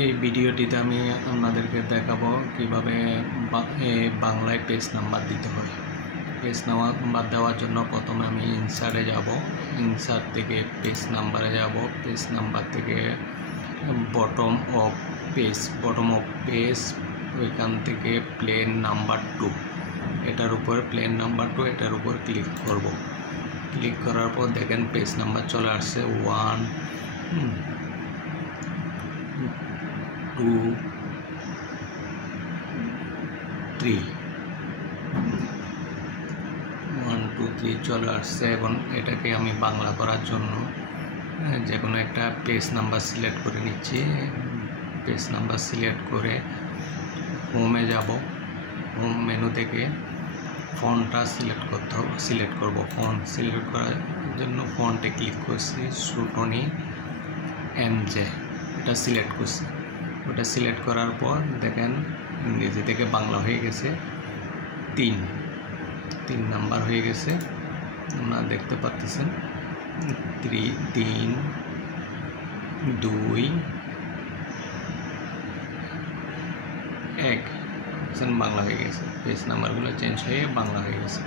এই ভিডিওটিতে আমি আপনাদেরকে দেখাবো কীভাবে বাংলায় পেজ নাম্বার দিতে হয়। পেজ নাম্বার দেওয়ার জন্য প্রথমে আমি ইনসার্টে যাব। ইনসার্ট থেকে পেজ নাম্বারে যাব। পেজ নাম্বার থেকে bottom of page bottom of page ওইখান থেকে প্লেন নাম্বার টু এটার উপর প্লেন নাম্বার টু এটার উপর ক্লিক করব। ক্লিক করার পর দেখেন পেজ নাম্বার চলে আসছে। One two three one two three চলে আসছে এবং এটাকে আমি বাংলা করার জন্য আহ, যে কোনো একটা পেজ নাম্বার সিলেক্ট করে নিচ্ছি। পেজ নাম্বার সিলেক্ট করে হোমে যাব। হোম মেনু থেকে ফোনটা সিলেক্ট করতে হবে সিলেক্ট করব। ফোন সিলেক্ট করার জন্য ফোনটে ক্লিক করছি সুটনি এমজে এটা সিলেক্ট করছি। ওটা সিলেক্ট করার পর দেখেন ইংরেজি থেকে বাংলা হয়ে গেছে তিন। তিন নাম্বার হয়ে গেছে। আপনারা দেখতে পাচ্ছেন তিন, দুই, এক। বাংলা হয়ে গেছে। পেজ নাম্বারগুলো চেঞ্জ হয়ে বাংলা হয়ে গেছে।